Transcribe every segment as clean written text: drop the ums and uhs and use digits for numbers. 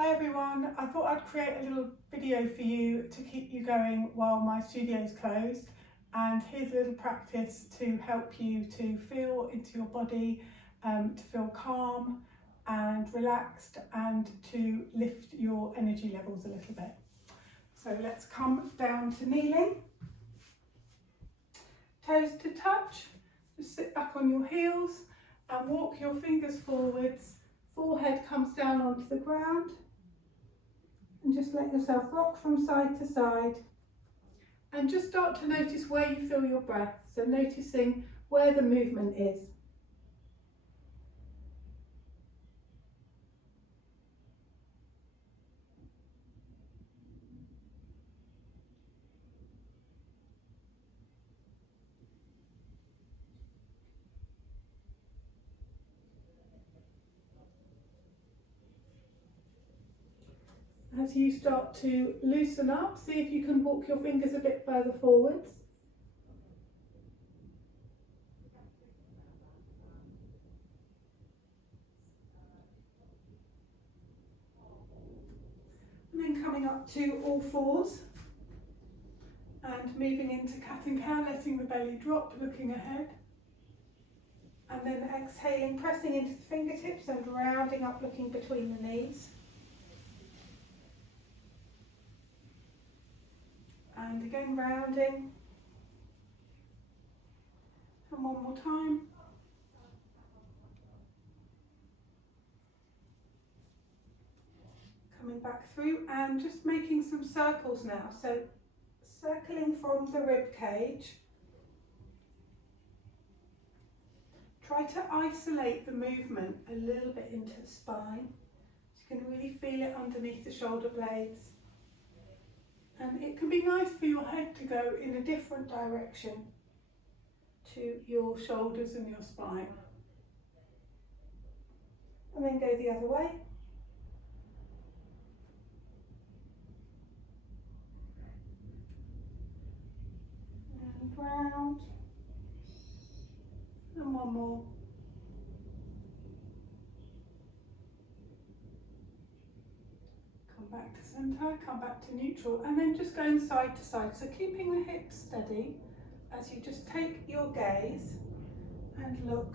Hi everyone, I thought I'd create a little video for you to keep you going while my studio's closed, and here's a little practice to help you to feel into your body, to feel calm and relaxed and to lift your energy levels a little bit. So let's come down to kneeling, toes to touch, just sit back on your heels and walk your fingers forwards, forehead comes down onto the ground. And just let yourself rock from side to side and just start to notice where you feel your breath, so noticing where the movement is. As you start to loosen up, see if you can walk your fingers a bit further forwards. And then coming up to all fours and moving into cat and cow, letting the belly drop, looking ahead. And then exhaling, pressing into the fingertips and rounding up, looking between the knees. And again rounding. And one more time. Coming back through and just making some circles now. So circling from the rib cage. Try to isolate the movement a little bit into the spine. So you can really feel it underneath the shoulder blades. And it can be nice for your head to go in a different direction to your shoulders and your spine. And then go the other way. And round. And one more. Come back to centre, come back to neutral, and then just going side to side. So keeping the hips steady as you just take your gaze and look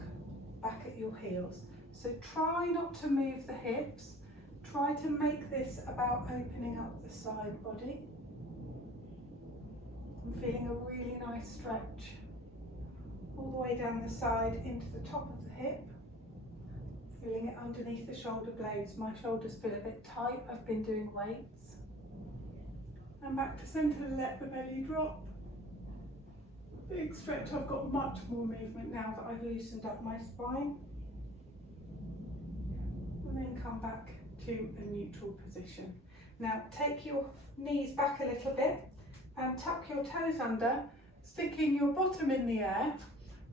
back at your heels. So try not to move the hips. Try to make this about opening up the side body. I'm feeling a really nice stretch all the way down the side into the top of the hip. Feeling it underneath the shoulder blades. My shoulders feel a bit tight. I've been doing weights. And back to centre, let the belly drop. Big stretch. I've got much more movement now that I've loosened up my spine. And then come back to a neutral position. Now take your knees back a little bit and tuck your toes under, sticking your bottom in the air,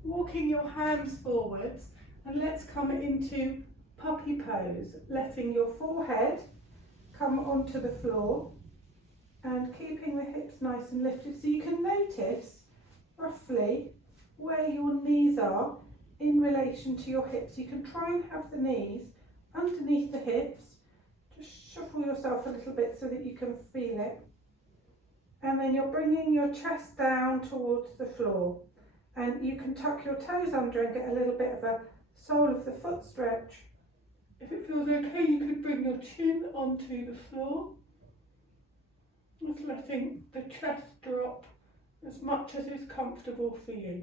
walking your hands forwards, and let's come into puppy pose, letting your forehead come onto the floor and keeping the hips nice and lifted, so you can notice roughly where your knees are in relation to your hips. You can try and have the knees underneath the hips. Just shuffle yourself a little bit so that you can feel it. And then you're bringing your chest down towards the floor. And you can tuck your toes under and get a little bit of a sole of the foot stretch. If it feels okay, you could bring your chin onto the floor. Just letting the chest drop as much as is comfortable for you.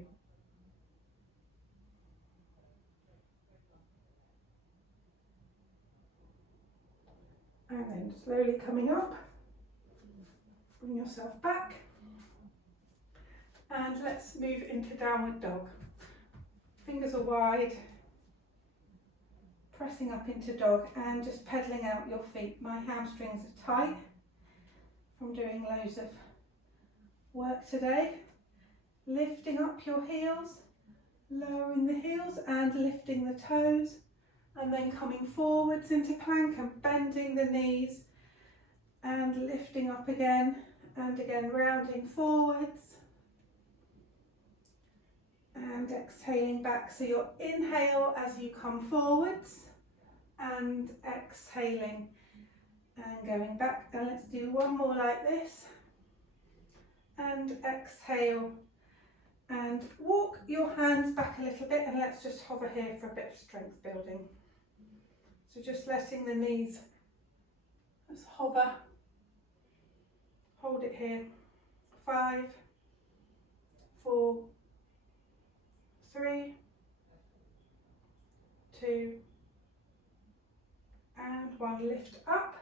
And then slowly coming up, bring yourself back. And let's move into downward dog. Fingers are wide, pressing up into dog and just pedaling out your feet. My hamstrings are tight from doing loads of work today. Lifting up your heels, lowering the heels and lifting the toes, and then coming forwards into plank and bending the knees and lifting up again and again, rounding forwards. And exhaling back, so you'll inhale as you come forwards and exhaling And going back, and let's do one more like this. And exhale. And walk your hands back a little bit, and let's just hover here for a bit of strength building. So just letting the knees just hover. Hold it here. 5, 4, 3, 2, and 1. Lift up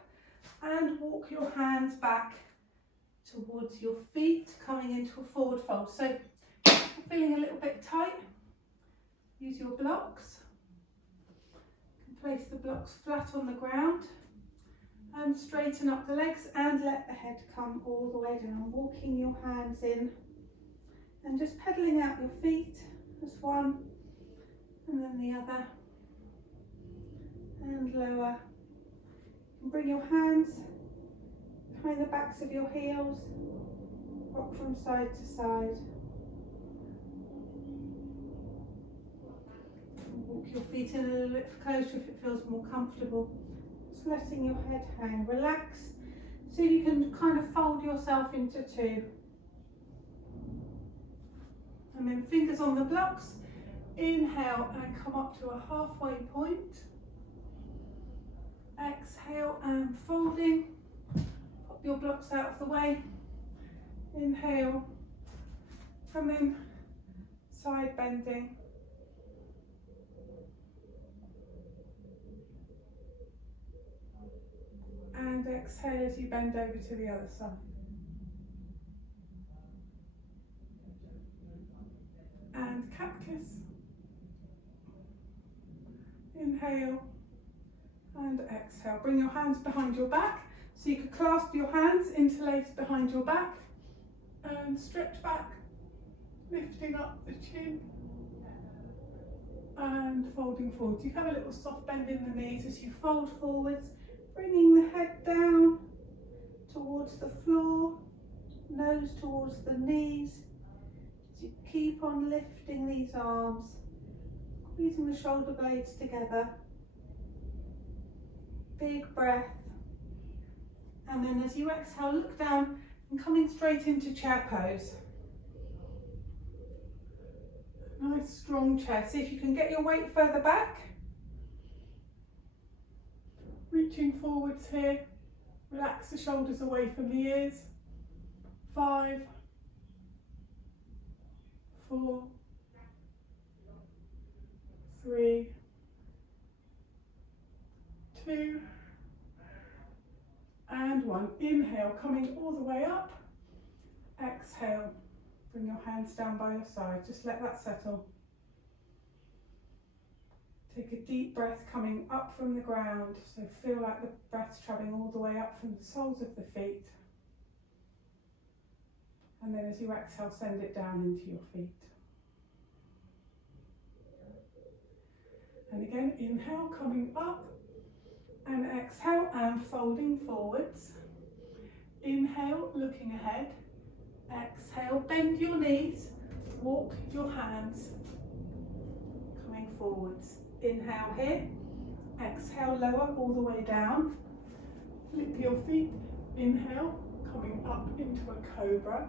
and walk your hands back towards your feet, coming into a forward fold. So if you're feeling a little bit tight, use your blocks. You can place the blocks flat on the ground and straighten up the legs and let the head come all the way down. Walking your hands in and just pedaling out your feet. Just one and then the other. And lower. And bring your hands behind the backs of your heels. Rock from side to side. And walk your feet in a little bit closer if it feels more comfortable. Just letting your head hang. Relax so you can kind of fold yourself into 2. And then fingers on the blocks. Inhale and come up to a halfway point. Exhale and folding. Pop your blocks out of the way. Inhale. And then side bending. And exhale as you bend over to the other side. And cactus. Inhale and exhale. Bring your hands behind your back. So you could clasp your hands interlaced behind your back and stretch back, lifting up the chin and folding forward. You have a little soft bend in the knees as you fold forwards, bringing the head down towards the floor, nose towards the knees. As you keep on lifting these arms, squeezing the shoulder blades together. Big breath. And then as you exhale, look down and coming straight into chair pose. Nice strong chair. See if you can get your weight further back. Reaching forwards here. Relax the shoulders away from the ears. 5, 4, 3, 2, and 1. Inhale, coming all the way up. Exhale, bring your hands down by your side. Just let that settle. Take a deep breath coming up from the ground. So feel like the breath's travelling all the way up from the soles of the feet. And then as you exhale, send it down into your feet. And again, inhale, coming up. And exhale and folding forwards. Inhale, looking ahead. Exhale, bend your knees. Walk your hands coming forwards. Inhale here. Exhale, lower all the way down. Flip your feet. Inhale, coming up into a cobra.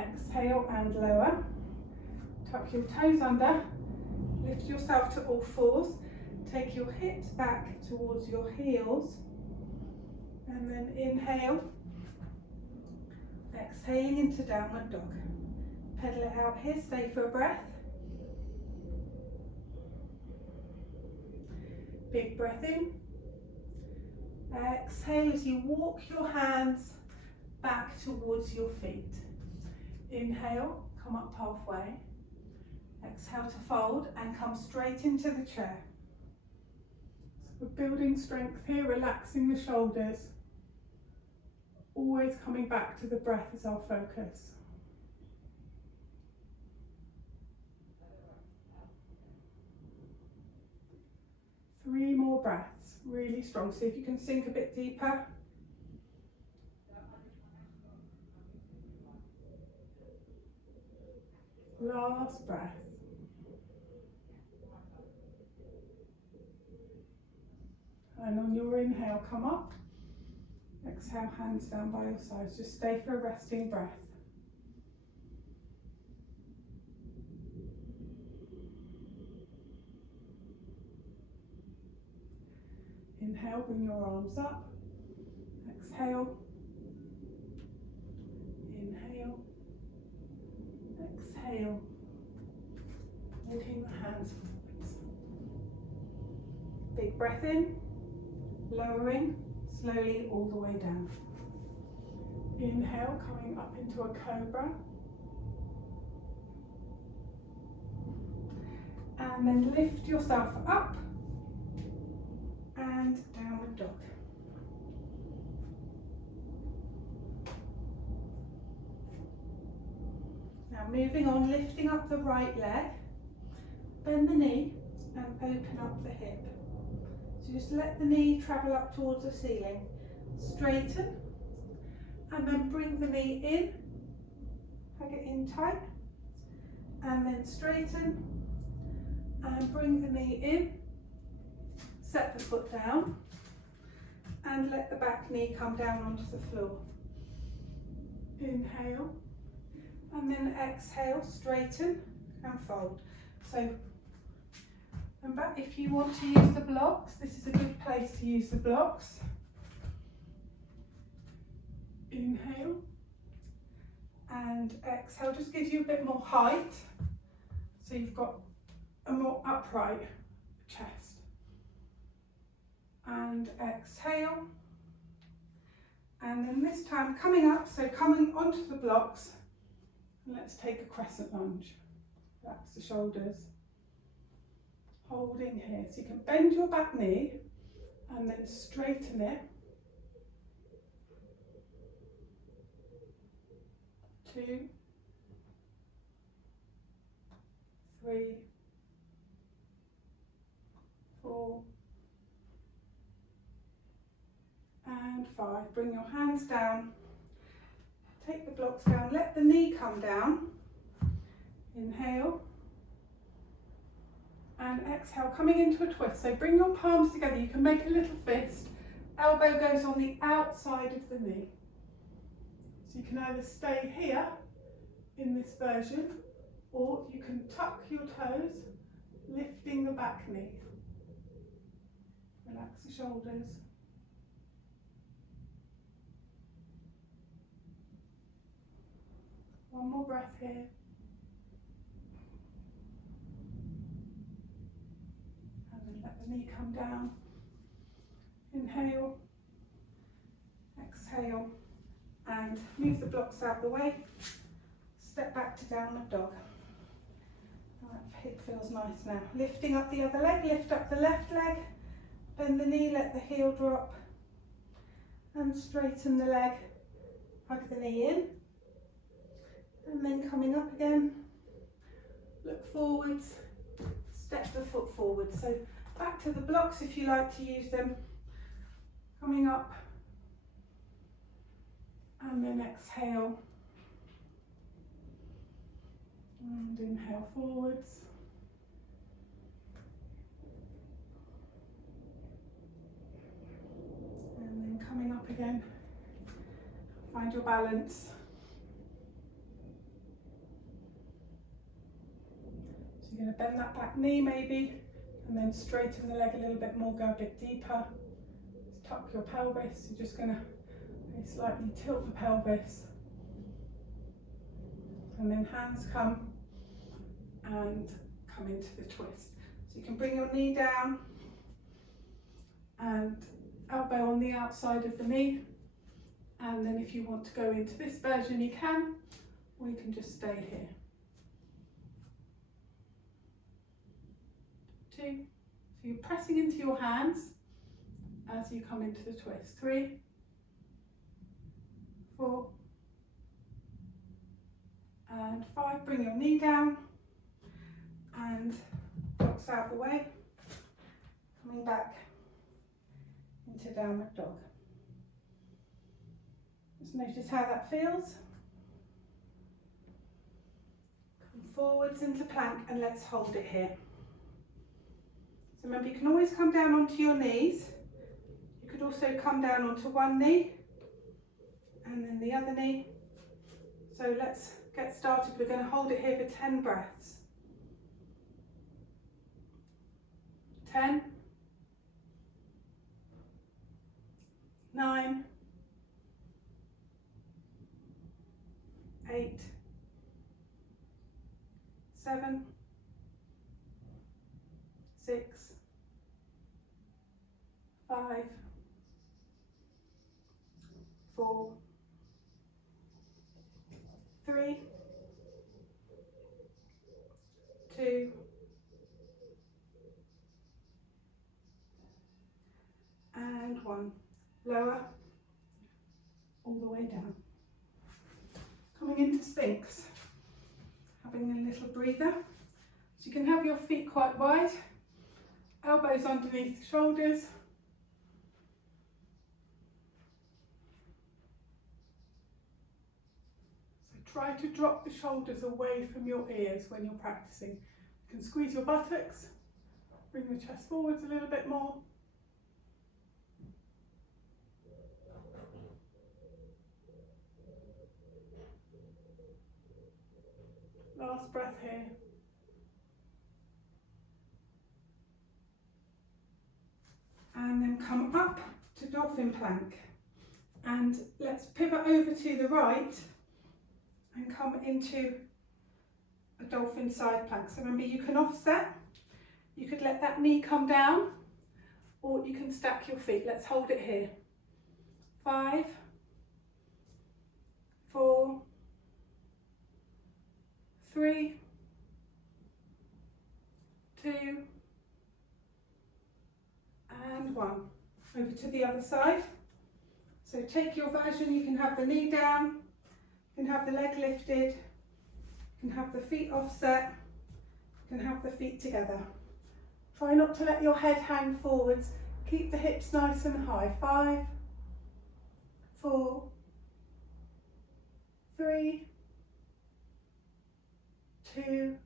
Exhale and lower. Tuck your toes under. Lift yourself to all fours. Take your hips back towards your heels. And then inhale. Exhaling into downward dog. Pedal it out here. Stay for a breath. Big breath in. Exhale as you walk your hands back towards your feet. Inhale, come up halfway. Exhale to fold and come straight into the chair. So we're building strength here, relaxing the shoulders. Always coming back to the breath as our focus. Three more breaths, really strong. See if you can sink a bit deeper. Last breath. And on your inhale, come up. Exhale, hands down by your sides. Just stay for a resting breath. Inhale, bring your arms up. Exhale. Inhale. Exhale. Walking the hands forwards. Big breath in. Lowering slowly all the way down. Inhale, coming up into a cobra. And then lift yourself up and downward dog. Now moving on, lifting up the right leg, bend the knee and open up the hip. So just let the knee travel up towards the ceiling. Straighten and then bring the knee in, hug it in tight, and then straighten and bring the knee in, set the foot down and let the back knee come down onto the floor. Inhale and then exhale, straighten and fold. So remember, if you want to use the blocks, this is a good place to use the blocks. Inhale and exhale, just gives you a bit more height, so you've got a more upright chest. And exhale, and then this time coming up, so coming onto the blocks, and let's take a crescent lunge. Relax the shoulders. Holding here, so you can bend your back knee and then straighten it. 2, 3, 4, and 5. Bring your hands down, take the blocks down, let the knee come down. Inhale and exhale, coming into a twist. So bring your palms together, you can make a little fist, elbow goes on the outside of the knee. So you can either stay here in this version, or you can tuck your toes, lifting the back knee. Relax the shoulders. One more breath here. And then let the knee come down. Inhale, exhale, and move the blocks out of the way. Step back to downward dog. That hip feels nice now. Lifting up the other leg, lift up the left leg, bend the knee, let the heel drop, and straighten the leg, hug the knee in, and then coming up again, look forwards, step the foot forward. So back to the blocks if you like to use them, coming up, and then exhale, and inhale forwards, and then coming up again, find your balance. So you're going to bend that back knee maybe, and then straighten the leg a little bit more, go a bit deeper. Just tuck your pelvis, you're just going to slightly tilt the pelvis, and then hands come and come into the twist. So you can bring your knee down and elbow on the outside of the knee, and then if you want to go into this version you can, or you can just stay here. 2, so you're pressing into your hands as you come into the twist. 3, 4, and 5. Bring your knee down and blocks out of the way, coming back into downward dog. Just notice how that feels. Come forwards into plank, and let's hold it here. So remember, you can always come down onto your knees could also come down onto one knee and then the other knee. So let's get started. We're going to hold it here for 10 breaths. 10, 9, 8, 7, 6, 5, 4, 3, 2, and 1. Lower, all the way down. Coming into Sphinx, having a little breather. So you can have your feet quite wide, elbows underneath the shoulders. So try to drop the shoulders away from your ears when you're practicing. You can squeeze your buttocks, bring the chest forwards a little bit more. Last breath here. And then come up to dolphin plank. And let's pivot over to the right and come into a dolphin side plank. So remember, you can offset. You could let that knee come down, or you can stack your feet. Let's hold it here. 5, 4, 3, 2, and 1. Over to the other side. So take your version. You can have the knee down, you can have the leg lifted, you can have the feet offset, you can have the feet together. Try not to let your head hang forwards. Keep the hips nice and high. 5, 4, 3, 2,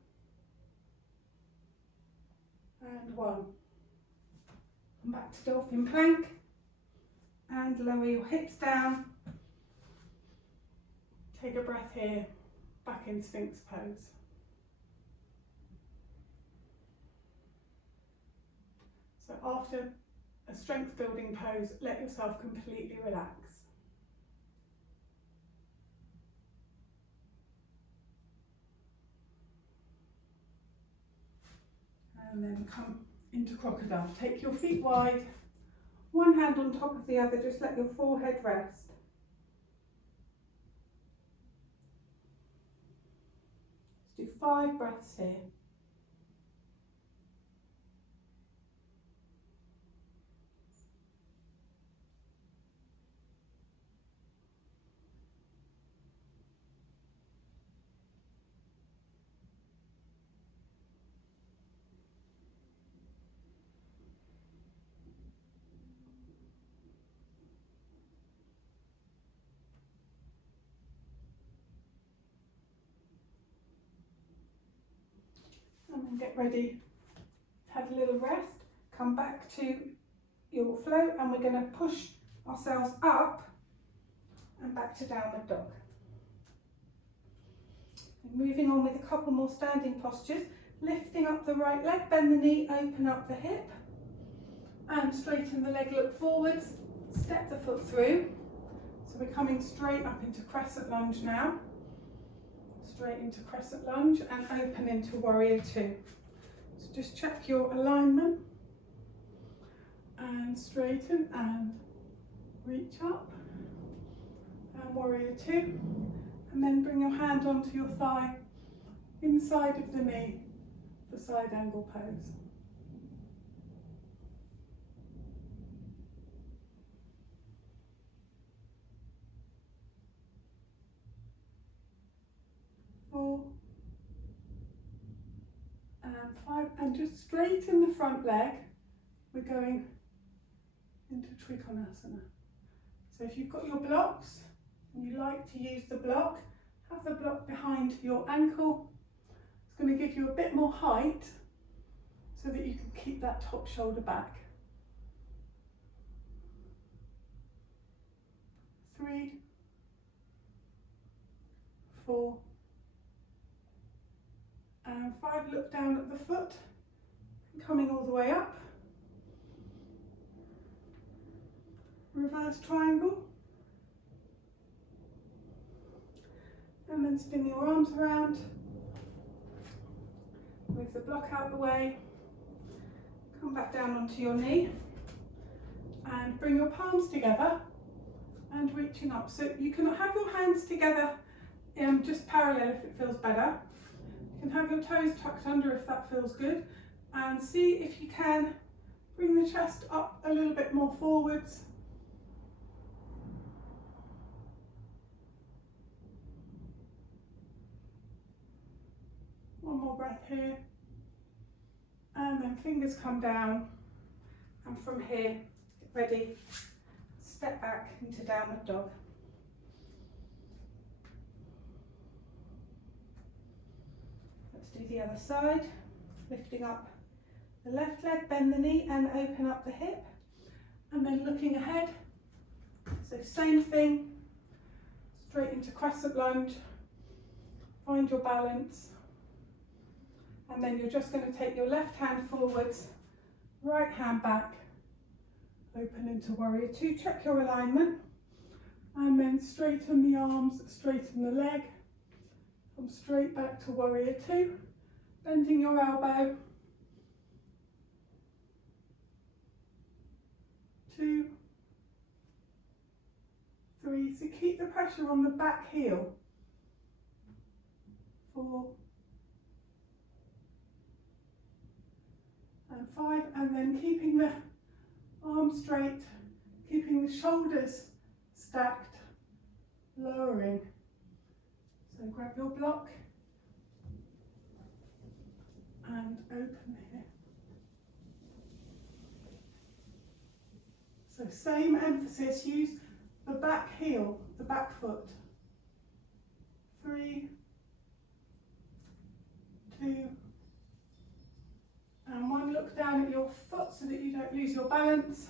and 1. Come back to dolphin plank and lower your hips down. Take a breath here, back in Sphinx pose. So after a strength building pose, let yourself completely relax. And then come into crocodile. Take your feet wide, one hand on top of the other, just let your forehead rest. Let's do 5 breaths here. And then get ready, have a little rest, come back to your flow, and we're going to push ourselves up and back to downward dog. And moving on with a couple more standing postures, lifting up the right leg, bend the knee, open up the hip, and straighten the leg, look forwards, step the foot through. So we're coming straight up into crescent lunge now. Straight into crescent lunge and open into warrior 2. So just check your alignment and straighten and reach up and warrior 2, and then bring your hand onto your thigh inside of the knee for side angle pose. And 5, and just straighten the front leg. We're going into Trikonasana. So if you've got your blocks and you like to use the block, have the block behind your ankle. It's going to give you a bit more height so that you can keep that top shoulder back. 4, and 5, look down at the foot, coming all the way up, reverse triangle, and then spin your arms around, move the block out the way, come back down onto your knee, and bring your palms together and reaching up. So you can have your hands together just parallel if it feels better. You can have your toes tucked under if that feels good, and see if you can bring the chest up a little bit more forwards. One more breath here, and then fingers come down, and from here, get ready, step back into downward dog. Let's do the other side, lifting up the left leg, bend the knee and open up the hip, and then looking ahead. So same thing, straight into crescent lunge, find your balance, and then you're just going to take your left hand forwards, right hand back, open into warrior 2, check your alignment, and then straighten the arms, straighten the leg, come straight back to warrior 2, bending your elbow, 2, 3, so keep the pressure on the back heel, 4, and 5, and then keeping the arms straight, keeping the shoulders stacked, lowering. So grab your block and open here. So same emphasis, use the back heel, the back foot. 3, 2, and 1. Look down at your foot so that you don't lose your balance.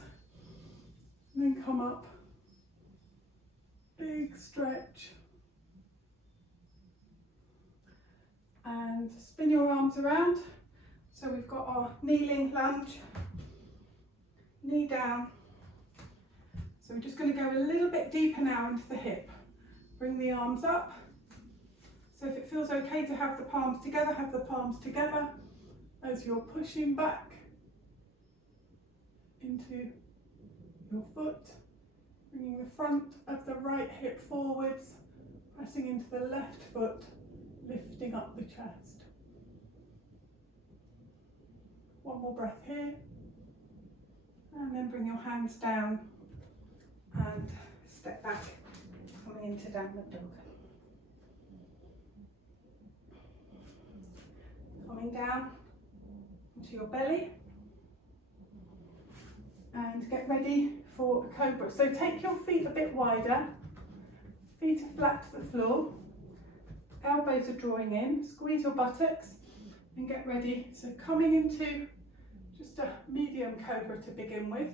And then come up. Big stretch. And spin your arms around. So we've got our kneeling lunge. Knee down. So we're just going to go a little bit deeper now into the hip. Bring the arms up. So if it feels okay to have the palms together, have the palms together. As you're pushing back into your foot, bringing the front of the right hip forwards, pressing into the left foot, lifting up the chest. One more breath here, and then bring your hands down and step back, coming into downward dog. Coming down into your belly, and get ready for a cobra. So take your feet a bit wider, feet are flat to the floor, elbows are drawing in, squeeze your buttocks and get ready. So coming into just a medium cobra to begin with,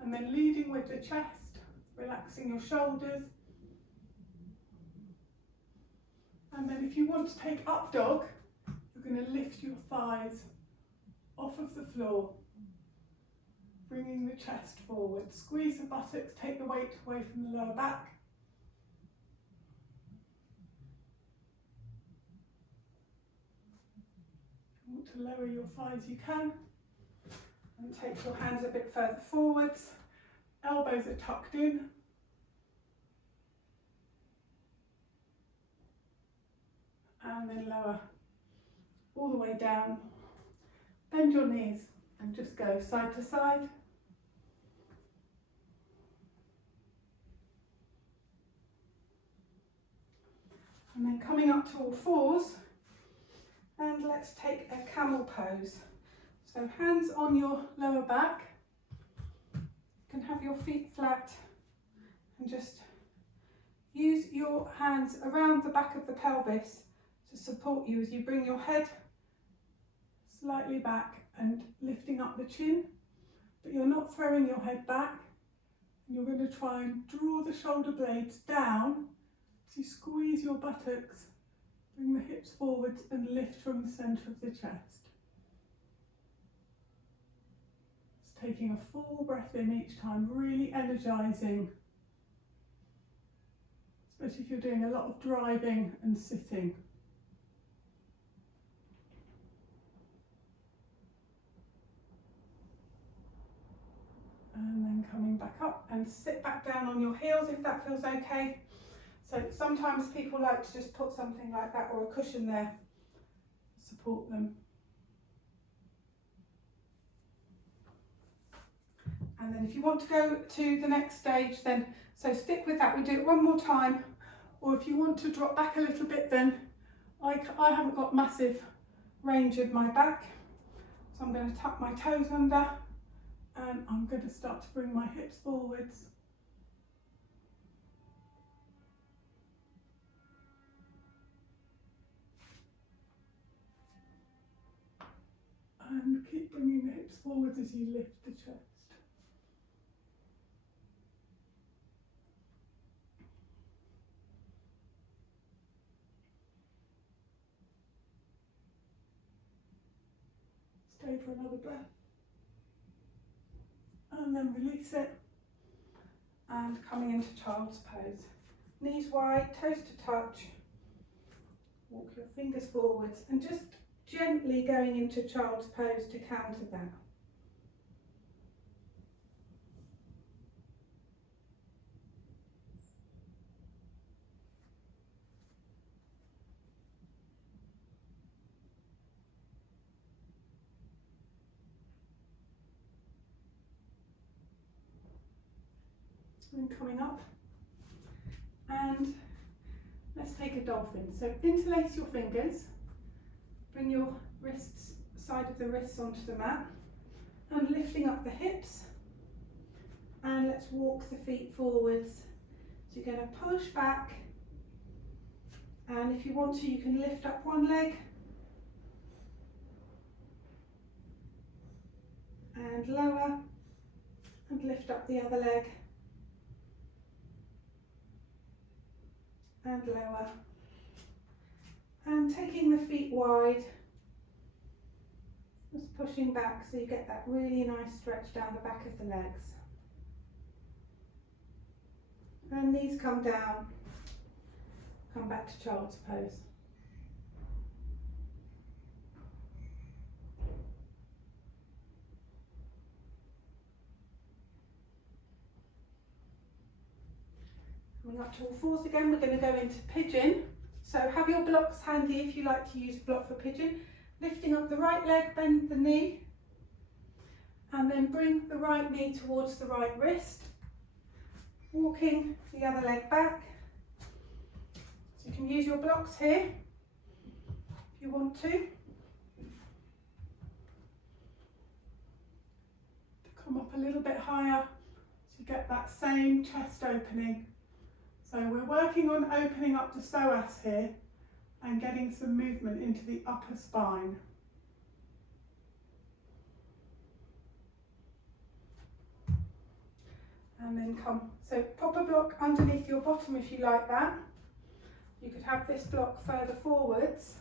and then leading with the chest, relaxing your shoulders, and then if you want to take up dog, you're going to lift your thighs off of the floor, bringing the chest forward. Squeeze the buttocks, take the weight away from the lower back. If you want to lower your thighs, you can. And take your hands a bit further forwards. Elbows are tucked in. And then lower all the way down. Bend your knees and just go side to side. And then coming up to all fours, and let's take a camel pose. So hands on your lower back, you can have your feet flat and just use your hands around the back of the pelvis to support you as you bring your head slightly back and lifting up the chin, but you're not throwing your head back. You're going to try and draw the shoulder blades down So you squeeze your buttocks, bring the hips forwards and lift from the centre of the chest. Just taking a full breath in each time, really energising, especially if you're doing a lot of driving and sitting. And then coming back up and sit back down on your heels if that feels okay. So sometimes people like to just put something like that or a cushion there to support them. And then if you want to go to the next stage, then so stick with that. We do it one more time. Or if you want to drop back a little bit, then I haven't got massive range of my back. So I'm going to tuck my toes under and I'm going to start to bring my hips forwards. And keep bringing the hips forwards as you lift the chest. Stay for another breath. And then release it. And coming into child's pose. Knees wide, toes to touch. Walk your fingers forwards and just gently going into child's pose to counter that. And coming up, and let's take a dolphin. So interlace your fingers, bring your wrists, side of the wrists onto the mat, and lifting up the hips, and let's walk the feet forwards. So you're going to push back, and if you want to, you can lift up one leg, and lower, and lift up the other leg, and lower, and taking the feet wide, just pushing back so you get that really nice stretch down the back of the legs. And knees come down, come back to child's pose. Coming up to all fours again, we're going to go into pigeon. So have your blocks handy if you like to use a block for pigeon. Lifting up the right leg, bend the knee, and then bring the right knee towards the right wrist. Walking the other leg back. So you can use your blocks here if you want to. Come up a little bit higher so you get that same chest opening. So we're working on opening up the psoas here and getting some movement into the upper spine. And then come, so pop a block underneath your bottom if you like that. You could have this block further forwards.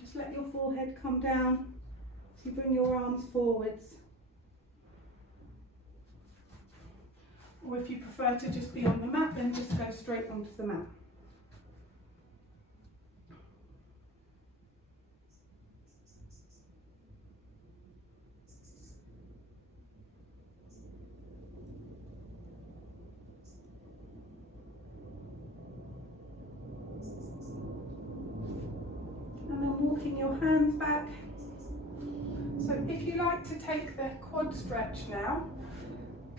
Just let your forehead come down so you bring your arms forwards. Or if you prefer to just be on the mat, then just go straight onto the mat. And then walking your hands back. So if you like to take the quad stretch now,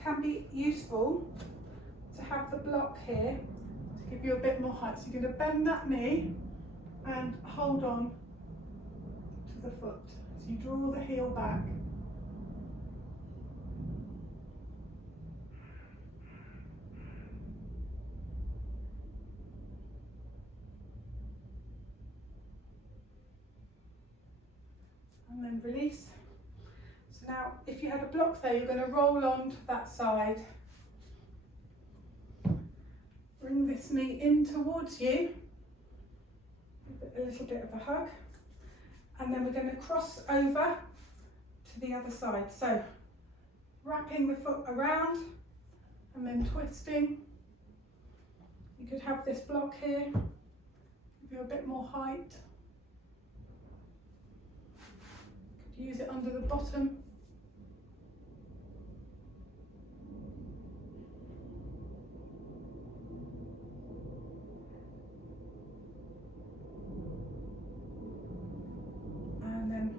can be useful to have the block here to give you a bit more height. So you're going to bend that knee and hold on to the foot. So you draw the heel back. And then release. So now, if you had a block there, you're going to roll on to that side. Bring this knee in towards you, give it a little bit of a hug, and then we're going to cross over to the other side. So wrapping the foot around and then twisting. You could have this block here, give you a bit more height. Could use it under the bottom. And then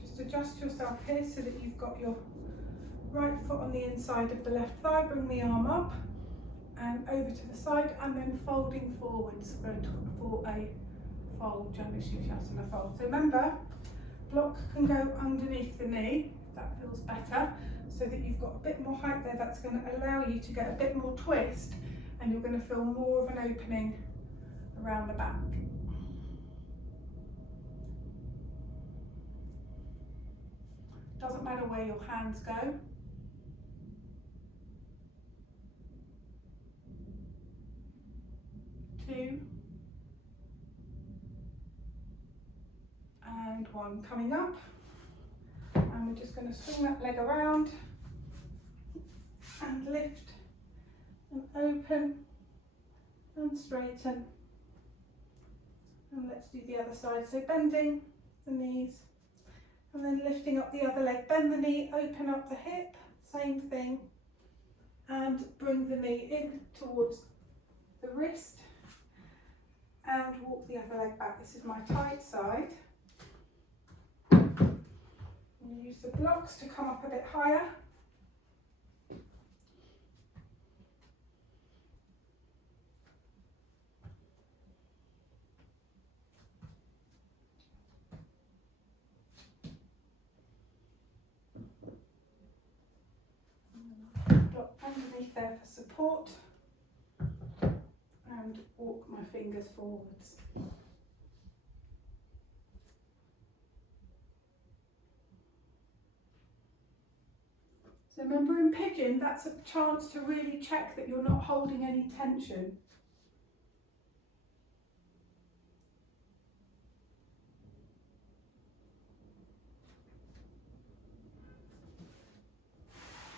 just adjust yourself here so that you've got your right foot on the inside of the left thigh. Bring the arm up and over to the side, and then folding forwards for a fold, Janu Shirshasana fold. So remember, block can go underneath the knee, if that feels better, so that you've got a bit more height there. That's going to allow you to get a bit more twist, and you're going to feel more of an opening around the back. Doesn't matter where your hands go. Two. And one. Coming up. And we're just going to swing that leg around and lift and open and straighten. And let's do the other side. So bending the knees and then lifting up the other leg. Bend the knee, open up the hip, same thing, and bring the knee in towards the wrist and walk the other leg back. This is my tight side. And use the blocks to come up a bit higher. Block underneath there for support and walk my fingers forwards. So remember, in pigeon, that's a chance to really check that you're not holding any tension.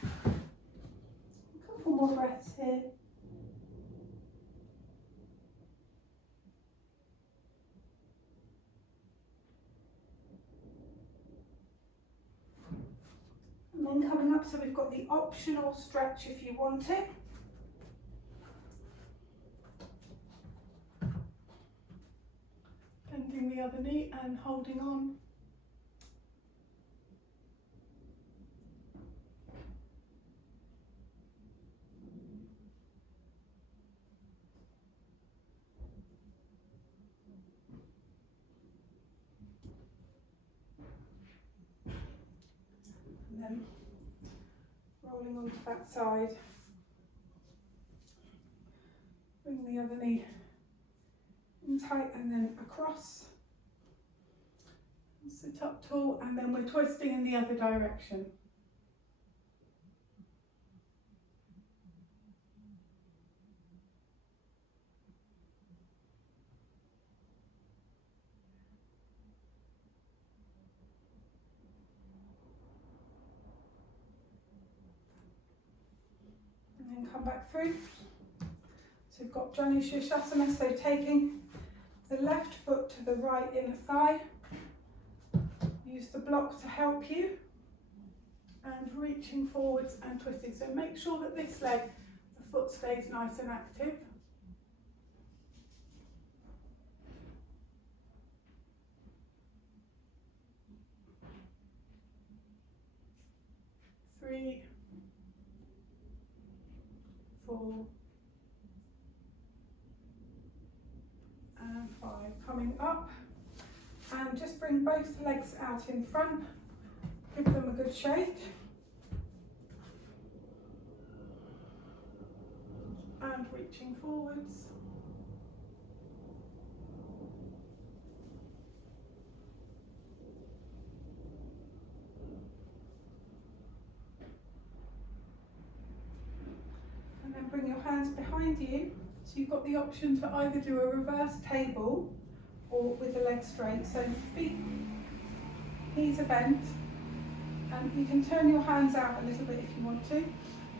A couple more breaths here. And then coming up, so we've got the optional stretch if you want it. Bending the other knee and holding on. And then rolling onto that side. Bring the other knee in tight and then across. Sit up tall, and then we're twisting in the other direction. And then come back through. So we've got Janu Shirshasana, so taking the left foot to the right inner thigh. Use the block to help you, and reaching forwards and twisting. So make sure that this leg, the foot stays nice and active. Three, 4, and 5. Coming up, and just bring both legs out in front, give them a good shake, and reaching forwards. behind you, so you've got the option to either do a reverse table or with the legs straight. So feet, knees are bent, and you can turn your hands out a little bit if you want to.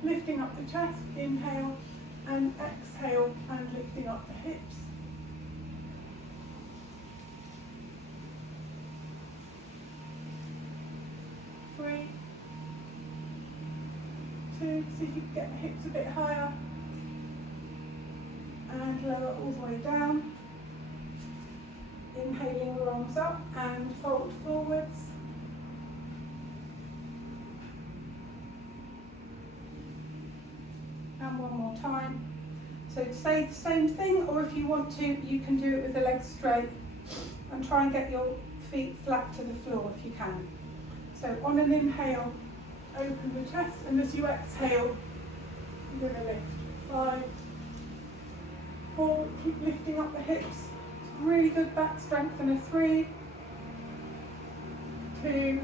Lifting up the chest, inhale and exhale, and lifting up the hips. Three, two, see if you can get the hips a bit higher, and lower all the way down. Inhaling your arms up and fold forwards. And one more time. So say the same thing, or if you want to, you can do it with the legs straight and try and get your feet flat to the floor if you can. So on an inhale, open the chest, and as you exhale, you're going to lift. 5, 4, keep lifting up the hips. Really good back strength. And a 3, 2,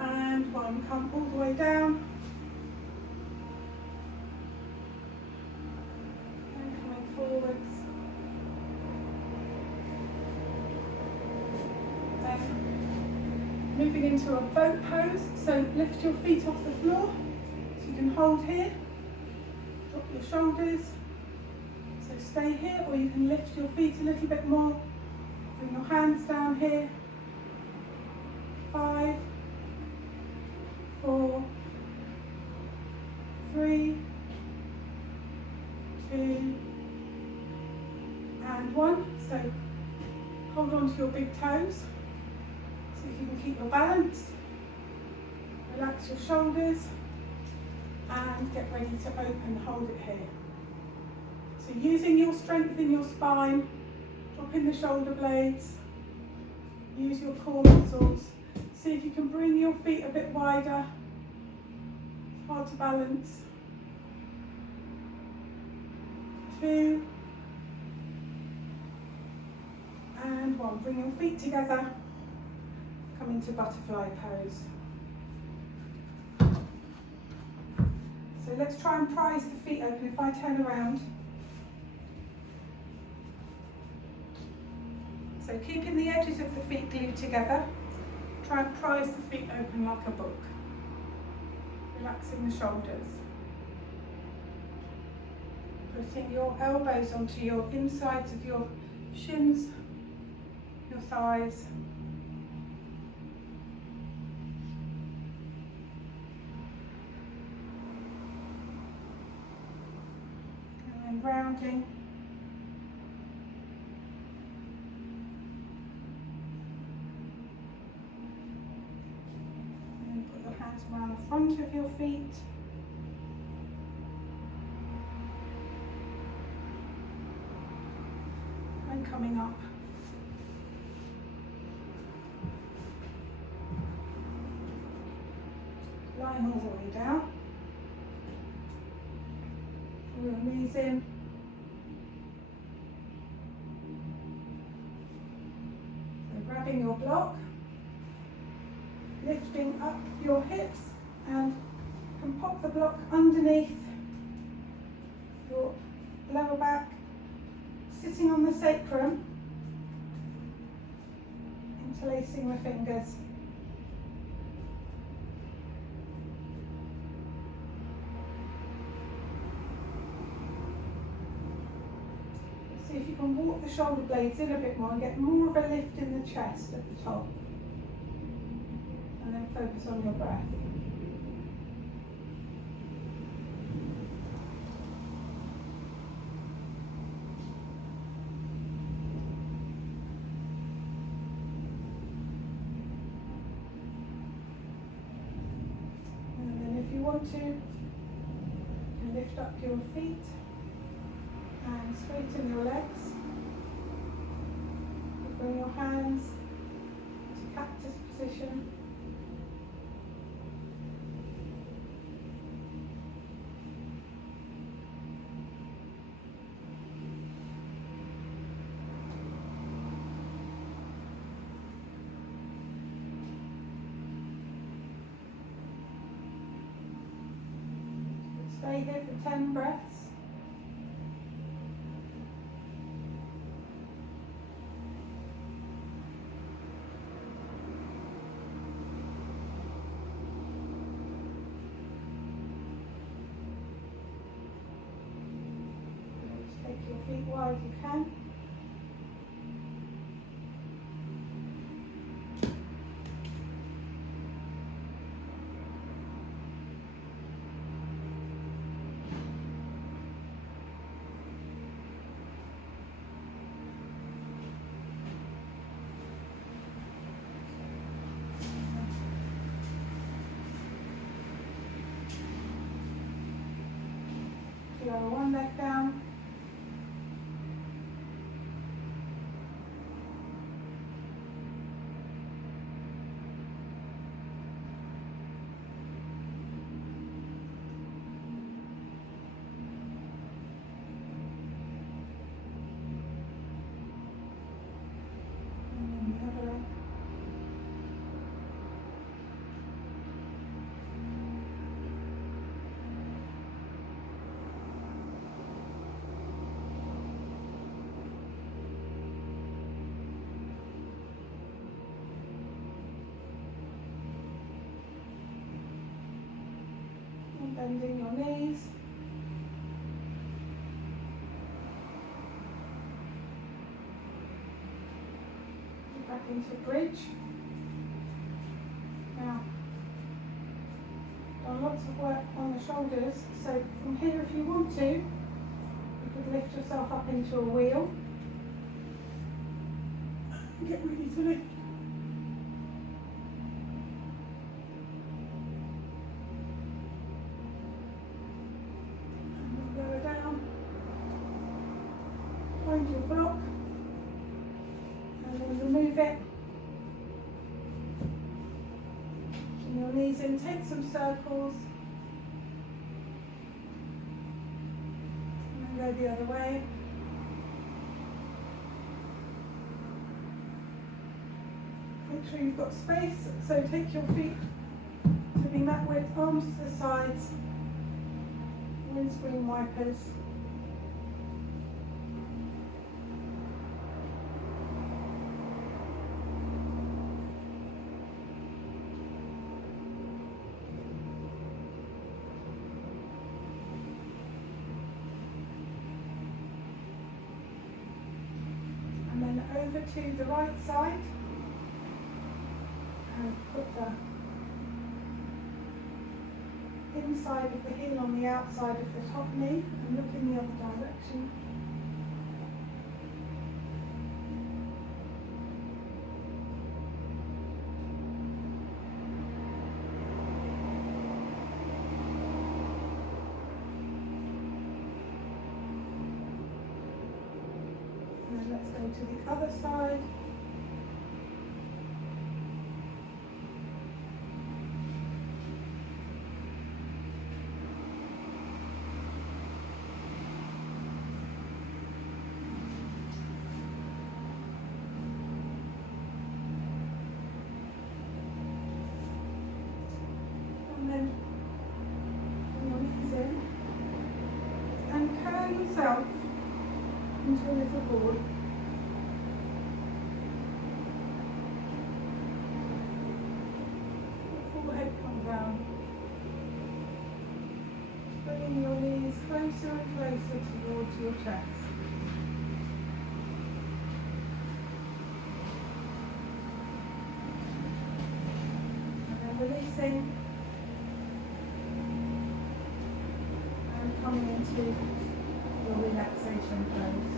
and 1. Come all the way down. And coming forwards. Then moving into a boat pose. So lift your feet off the floor. So you can hold here. Drop your shoulders. So stay here, or you can lift your feet a little bit more. Bring your hands down here. 5, 4, 3, 2, and 1. So hold on to your big toes. See if you can keep your balance. Relax your shoulders and get ready to open. Hold it here. So using your strength in your spine, dropping the shoulder blades, use your core muscles. See if you can bring your feet a bit wider. It's hard to balance. 2, and 1. Bring your feet together. Come into butterfly pose. So let's try and prise the feet open. If I turn around. So keeping the edges of the feet glued together, try and prise the feet open like a book. Relaxing the shoulders. Putting your elbows onto your insides of your shins, your thighs. And then rounding. Hands around the front of your feet. And coming up. Lying all the way down. Pull your knees in. So grabbing your block. Lifting up your hips, and you can pop the block underneath your lower back, sitting on the sacrum, interlacing the fingers. See if you can walk the shoulder blades in a bit more and get more of a lift in the chest at the top. And then focus on your breath. And then if you want to, you can lift up your feet and straighten your legs. Bring your hands to cactus position. Stay here for 10 breaths. Take your feet wide you can. Lower one leg down. And then the other leg. Bending your knees. Back into bridge. Now, done lots of work on the shoulders, so from here if you want to, you could lift yourself up into a wheel. Get ready to lift. Find your block and then remove it. Bring your knees in, take some circles and then go the other way. Make sure you've got space, so take your feet to be mat width, arms to the sides, windscreen wipers. Over to the right side and put the inside of the heel on the outside of the top knee and look in the other direction. Let's go to the other side. And then bring your knees in and curl yourself into a little ball. Down. Bringing your knees closer and closer towards your chest. And then releasing and coming into your relaxation pose.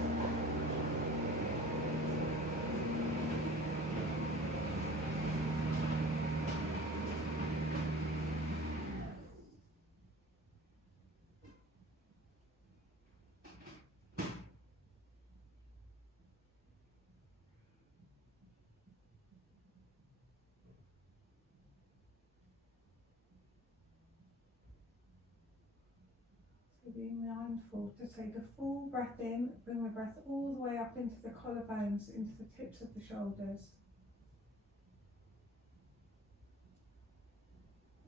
Being mindful to take a full breath in, bring the breath all the way up into the collarbones, into the tips of the shoulders.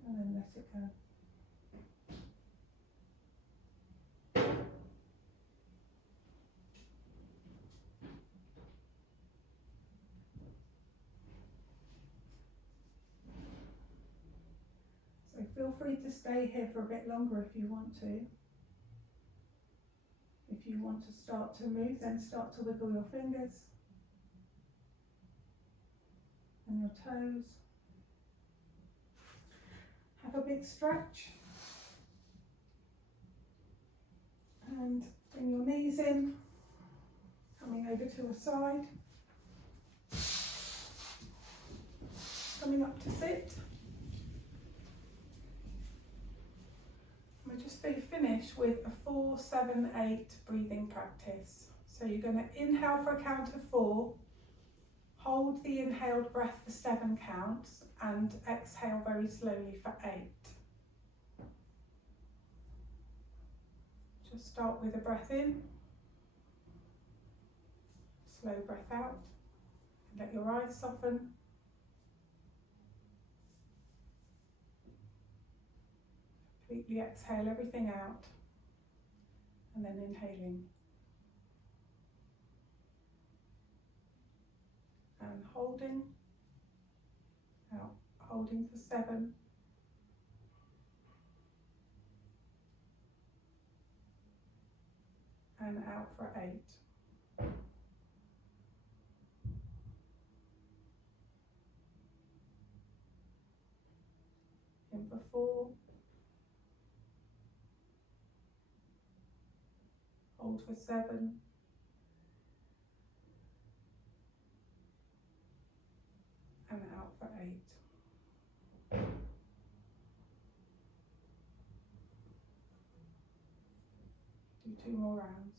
And then let it go. feel free to stay here for a bit longer if you want to. If you want to start to move, then start to wiggle your fingers and your toes. Have a big stretch and bring your knees in, coming over to a side, coming up to sit. We'll just be finished with a 4-7-8 breathing practice. So you're going to inhale for a count of 4, hold the inhaled breath for 7 counts, and exhale very slowly for 8. Just start with a breath in, slow breath out, let your eyes soften. Completely exhale everything out, and then inhaling. And holding, out, holding for 7. And out for 8. In for 4. Hold for 7. And out for 8. Do 2 more rounds.